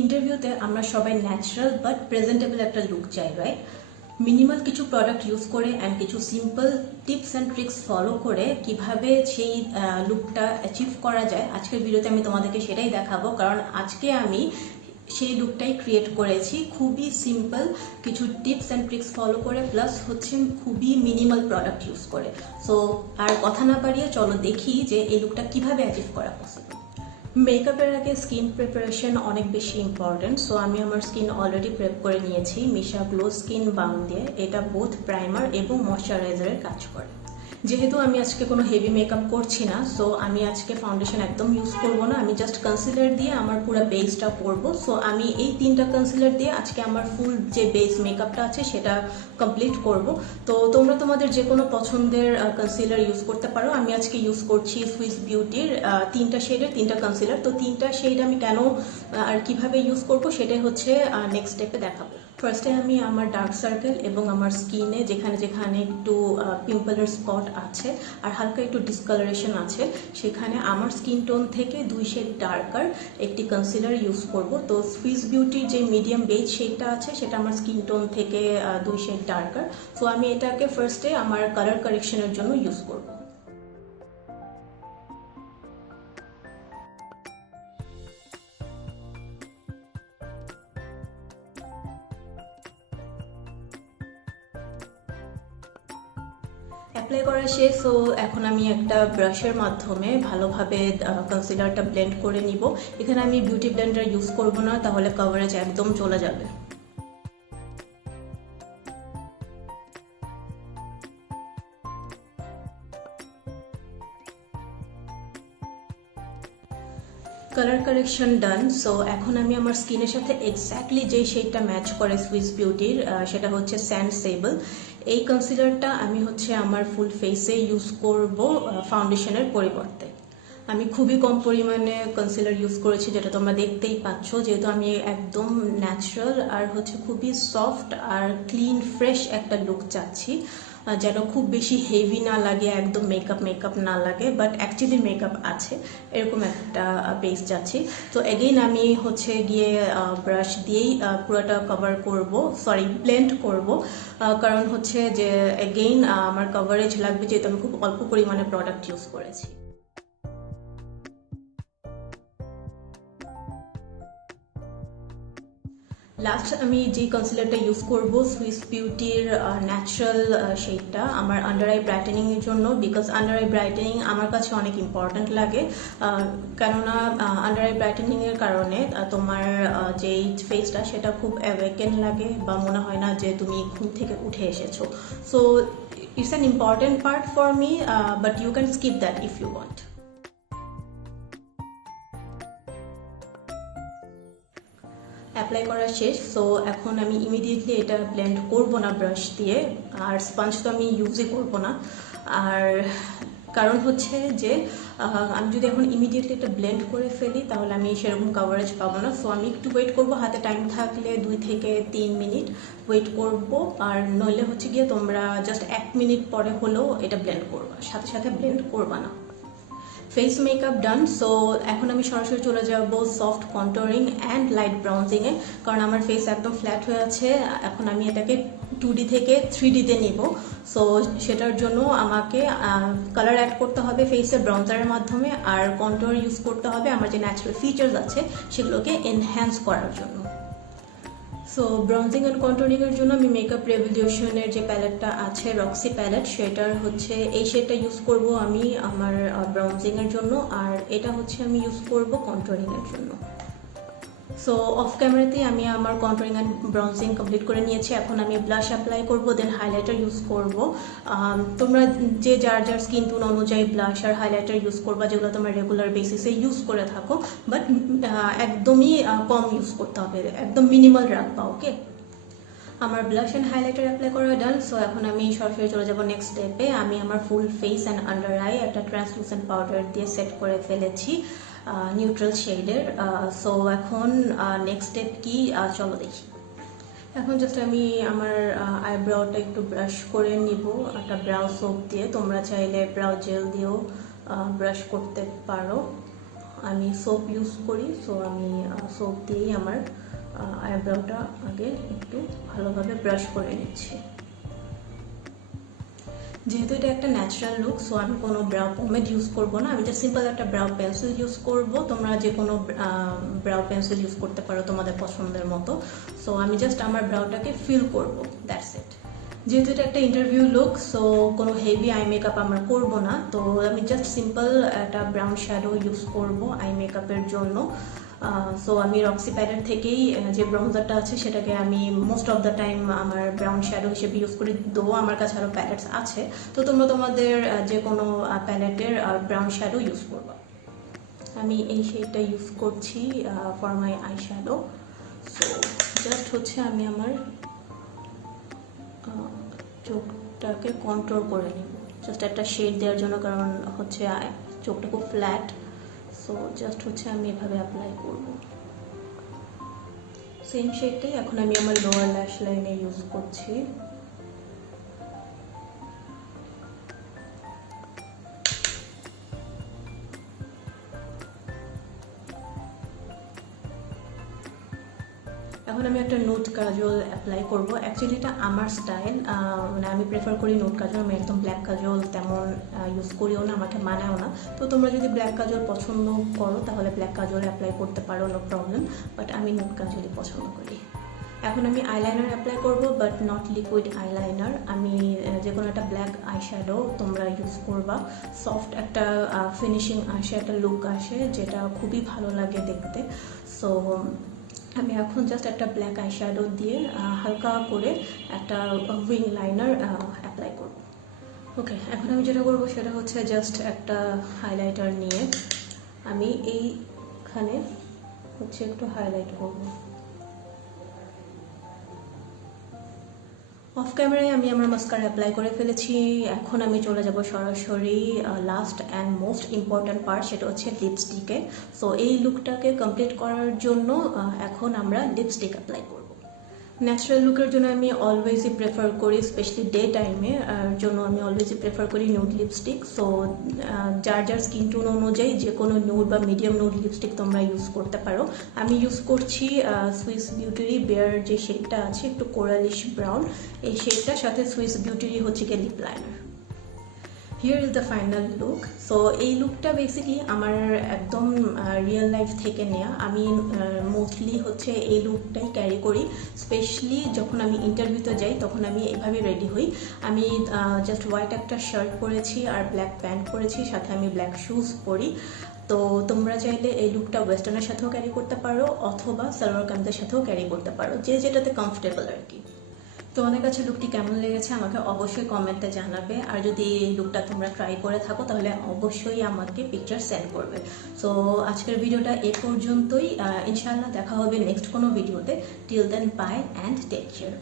ইন্টারভিউতে আমরা সবাই ন্যাচারাল বাট প্রেজেন্টেবল একটা লুক চাই, রাইট? মিনিমাল কিছু প্রোডাক্ট ইউজ করে অ্যান্ড কিছু simple tips and tricks follow করে কিভাবে সেই লুকটা অ্যাচিভ করা যায়, আজকের ভিডিওতে আমি তোমাদেরকে সেটাই দেখাবো। কারণ আজকে আমি সেই লুকটাই ক্রিয়েট করেছি খুবই সিম্পল কিছু টিপস অ্যান্ড ট্রিক্স ফলো করে, প্লাস হচ্ছে খুবই মিনিমাল প্রোডাক্ট ইউজ করে। সো আর কথা না বাড়িয়ে চলো দেখি যে এই লুকটা কিভাবে অ্যাচিভ করা পসিবল। মেকআপের আগে স্কিন প্রিপারেশন অনেক বেশি ইম্পর্টেন্ট। সো আমি আমার স্কিন অলরেডি প্রেপ করে নিয়েছি মিশা গ্লো স্কিন বাম দিয়ে। এটা বোথ প্রাইমার এবং ময়শ্চারাইজারের কাজ করে। যেহেতু আমি আজকে কোনো হেভি মেকআপ করছি না, সো আমি আজকে ফাউন্ডেশন একদম ইউজ করব না। আমি জাস্ট কনসিলার দিয়ে আমার পুরো বেসটা করব। সো আমি এই তিনটা কনসিলার দিয়ে আজকে আমার ফুল যে বেস মেকআপটা আছে সেটা কমপ্লিট করব। তো তোমরা তোমাদের যে কোনো পছন্দের কনসিলার ইউজ করতে পারো। আমি আজকে ইউজ করছি সুইস বিউটির তিনটা শেডের তিনটা কনসিলার। তো তিনটা শেড আমি কেন আর কিভাবে ইউজ করব সেটাই হচ্ছে নেক্সট স্টেপে দেখাবো। ফার্স্টে আমি আমার ডার্ক সার্কেল এবং আমার স্কিনে যেখানে যেখানে একটু পিম্পলের স্পট আছে আর হালকা একটু ডিসকালারেশন আছে, সেখানে আমার স্কিন টোন থেকে 2 শেড ডার্কার একটি কনসিলার ইউজ করব। তো সুইস বিউটির যে মিডিয়াম বেজ শেডটা আছে সেটা আমার স্কিন টোন থেকে 2 শেড ডার্কার। সো আমি এটাকে ফার্স্টে আমার কালার কারেকশনের জন্য ইউজ করব। অ্যাপ্লাই করা শেষ। সো এখন আমি একটা ব্রাশের মাধ্যমে ভালোভাবে কনসিলারটা ব্লেন্ড করে নিব। এখানে আমি বিউটি ব্লেন্ডার ইউজ করব না, তাহলে কভারেজ একদম চলে যাবে। কালার কারেকশন ডান। সো এখন আমি আমার স্কিনের সাথে এক্স্যাক্টলি যে শেডটা ম্যাচ করে সুইস বিউটির, সেটা হচ্ছে স্যান্ড সেবল। এই কনসিলারটা আমি হচ্ছে আমার ফুল ফেসে ইউজ করব ফাউন্ডেশনের পরিবর্তে। আমি খুবই কম পরিমাণে কনসিলার ইউজ করেছি, যেটা তোমরা দেখতেই পাচ্ছ, যেহেতু আমি একদম ন্যাচারাল আর হচ্ছে খুবই সফট আর ক্লিন ফ্রেশ একটা লুক চাচ্ছি, যেন খুব বেশি হেভি না লাগে, একদম মেকআপ মেকআপ না লাগে, বাট অ্যাকচুয়ালি মেকআপ আছে এরকম একটা বেস চাচ্ছি। তো এগেইন আমি হচ্ছে গিয়ে ব্রাশ দিয়েই পুরোটা কভার করব, সরি ব্লেন্ড করব। কারণ হচ্ছে যে এগেইন আমার কভারেজ লাগবে, যেহেতু আমি খুব অল্প পরিমাণে প্রোডাক্ট ইউজ করেছি। লাস্ট আমি যে কনসিলারটা ইউজ করব সুইস বিউটির ন্যাচারাল শেডটা আমার আন্ডার আই ব্রাইটেনিং এর জন্য, বিকজ আন্ডার আই ব্রাইটেনিং আমার কাছে অনেক ইম্পর্ট্যান্ট লাগে। কেননা আন্ডার আই ব্রাইটেনিং এর কারণে তোমার যে ফেসটা সেটা খুব অ্যাওয়েকেন লাগে, বা মনে হয় না যে তুমি ঘুম থেকে উঠে এসেছো। So it's an important part for me, but you can skip that if you want. Apply করা শেষ। সো এখন আমি ইমিডিয়েটলি এটা ব্লেন্ড করব না ব্রাশ দিয়ে, আর স্পঞ্জ তো আমি ইউজই করব না। আর কারণ হচ্ছে যে আমি যদি এখন ইমিডিয়েটলি এটা ব্লেন্ড করে ফেলি তাহলে আমি সেরকম কভারেজ পাবো না। সো আমি একটু ওয়েট করব, হাতে টাইম থাকলে 2 থেকে 3 মিনিট ওয়েট করব। আর নইলে হচ্ছে গিয়ে তোমরা জাস্ট 1 মিনিট পরে হলেও এটা ব্লেন্ড করবা, সাথে সাথে ব্লেন্ড করবা না। ফেস মেকআপ ডান। সো এখন আমি সরাসরি চলে যাব সফট কন্টুরিং অ্যান্ড লাইট ব্রাউজিংয়ে, কারণ আমার ফেস একদম ফ্ল্যাট হয়ে আছে। এখন আমি এটাকে 2D থেকে 3Dতে নিব। সো সেটার জন্য আমাকে কালার অ্যাড করতে হবে ফেসে ব্রাউজারের মাধ্যমে, আর কন্টুর ইউজ করতে হবে আমার যে ন্যাচারাল ফিচার্স আছে সেগুলোকে এনহ্যান্স করার জন্য। সো ব্রাউজিং অ্যান্ড কন্টুরিং এর জন্য আমি মেকআপ রেভলিউশনের যে প্যালেটটা আছে, রক্সি প্যালেট, সেটার হচ্ছে এই শেডটা ইউজ করব আমি আমার ব্রাউজিং এর জন্য, আর এটা হচ্ছে আমি ইউজ করব কন্টুরিং এর জন্য। সো অফ ক্যামেরাতেই আমি আমার কন্টুরিং অ্যান্ড ব্রাউজিং কমপ্লিট করে নিয়েছি। এখন আমি ব্লাশ অ্যাপ্লাই করব, দেন হাইলাইটার ইউজ করব। তোমরা যে যার যার স্কিন টোন অনুযায়ী ব্লাশ আর হাইলাইটার ইউজ করবা, যেগুলো তোমরা রেগুলার বেসিসে ইউজ করে থাকো, বাট একদমই কম ইউজ করতে হবে, একদম মিনিমাল রাখবা। ওকে, আমার ব্লাশ অ্যান্ড হাইলাইটার অ্যাপ্লাই করা ডান। সো এখন আমি সরাসরি চলে যাব নেক্সট স্টেপে। আমি আমার full face and under eye একটা ট্রান্সলুসেন্ট পাউডার দিয়ে সেট করে ফেলেছি নিউট্রাল শেডের। সো এখন নেক্সট স্টেপ কি চলো দেখি। এখন জাস্ট আমি আমার আইব্রাউটা একটু ব্রাশ করে নিব একটা ব্রাউ সোপ দিয়ে। তোমরা চাইলে ব্রাউ জেল দিয়েও ব্রাশ করতে পারো। আমি সোপ ইউজ করি, সো আমি সোপ দিয়েই আমার আইব্রোটা আগে একটু ভালোভাবে ব্রাশ করে নিচ্ছি। যেহেতু এটা একটা ন্যাচারাল লুক, সো আমি কোনো ব্রাউ পমেড ইউজ করবো না, আমি জাস্ট সিম্পল একটা ব্রাউ পেন্সিল ইউজ করব। তোমরা যে কোনো ব্রাউ পেন্সিল ইউজ করতে পারো তোমাদের পছন্দের মতো। সো আমি জাস্ট আমার ব্রাউটাকে ফিল করব, দ্যাটস ইট। যেহেতু এটা একটা ইন্টারভিউ লুক, সো কোনো হেভি আই মেকআপ আমরা করবো না, তো আমি জাস্ট সিম্পল একটা ব্রাউন শ্যাডো ইউজ করব আই মেকআপের জন্য। সো আমি রক্সি প্যালেট থেকেই যে ব্রাউজারটা আছে সেটাকে আমি মোস্ট অফ দ্য টাইম আমার ব্রাউন শ্যাডো হিসেবে ইউজ করি, দো আমার কাছে আরও প্যালেটস আছে, তো তোমরা তোমাদের যে কোনো প্যালেটের ব্রাউন শ্যাডো ইউজ করবা। আমি এই শেডটা ইউজ করছি for my eye shadow. So just হচ্ছে আমি আমার চোখটাকে কন্ট্রোল করে নিব, জাস্ট একটা শেড দেওয়ার জন্য, কারণ হচ্ছে চোখটা খুব ফ্ল্যাট। সো জাস্ট হচ্ছে আমি এভাবে অ্যাপ্লাই করব সেম শেডটাই। এখন আমি আমার লোয়ার ল্যাশ লাইনে ইউজ করছি। এখন আমি একটা নোট কাজল অ্যাপ্লাই করব। অ্যাকচুয়ালি এটা আমার স্টাইল, মানে আমি প্রেফার করি নোট কাজল। আমি একদম ব্ল্যাক কাজল তেমন ইউজ করিও না, আমাকে মানায়ও না। তো তোমরা যদি ব্ল্যাক কাজল পছন্দ করো তাহলে ব্ল্যাক কাজল অ্যাপ্লাই করতে পারো, নো প্রবলেম, বাট আমি নোট কাজলই পছন্দ করি। এখন আমি আইলাইনার অ্যাপ্লাই করব, বাট নট লিকুইড আইলাইনার। আমি যে কোনো একটা ব্ল্যাক আইশ্যাডো তোমরা ইউজ করবা, সফট একটা ফিনিশিং আসে, একটা লুক আসে, যেটা খুবই ভালো লাগে দেখতে। সো আমি এখন জাস্ট একটা ব্ল্যাক আইশ্যাডো দিয়ে হালকা করে একটা উইং লাইনার অ্যাপ্লাই করব। ওকে, এখন আমি যেটা করবো সেটা হচ্ছে জাস্ট একটা হাইলাইটার নিয়ে আমি এইখানে হচ্ছে একটু হাইলাইট করব। অফ ক্যামেরায় আমি আমার মাস্কারা অ্যাপ্লাই করে ফেলেছি। এখন আমি চলে যাব সরাসরি last and most important part, সেটা হচ্ছে লিপস্টিকে। সো এই লুকটাকে কমপ্লিট করার জন্য এখন আমরা লিপস্টিক অ্যাপ্লাই করব। ন্যাচারাল লুকের জন্য আমি অলওয়েজই প্রেফার করি, স্পেশালি ডে টাইমে জন্য আমি অলওয়েজই প্রেফার করি নিউড লিপস্টিক। সো যার যার স্কিন টোন অনুযায়ী যে কোনো নিউড বা মিডিয়াম নিউড লিপস্টিক তোমরা ইউজ করতে পারো। আমি ইউজ করছি সুইস বিউটির বেয়ার যে শেডটা আছে, একটু কোরালিশ ব্রাউন, এই শেডটার সাথে সুইস বিউটিরই হচ্ছে গিয়ে lip liner. Here is the final look. So এই লুকটা বেসিকলি আমার একদম রিয়েল লাইফ থেকে নেওয়া। আমি মোস্টলি হচ্ছে এই লুকটাই ক্যারি করি, স্পেশালি যখন আমি ইন্টারভিউতে যাই তখন আমি এইভাবে রেডি হই। আমি জাস্ট হোয়াইট একটা শার্ট পরেছি আর ব্ল্যাক প্যান্ট পরেছি, সাথে আমি ব্ল্যাক শুজ পরি। তো তোমরা চাইলে এই লুকটা ওয়েস্টার্নের সাথেও ক্যারি করতে পারো অথবা সালোয়ার কামিজের সাথেও ক্যারি করতে পারো, যে যেটাতে কমফোর্টেবল আর কি। তোমাদের কাছে লুকটি কেমন লেগেছে আমাকে অবশ্যই কমেন্টে জানাবে, আর যদি এই লুকটা তোমরা ট্রাই করে থাকো তাহলে অবশ্যই আমাকে পিকচার সেন্ড করবে। সো আজকের ভিডিওটা এ পর্যন্তই, ইনশাআল্লাহ দেখা হবে নেক্সট কোনো ভিডিওতে। Till then bye and take care.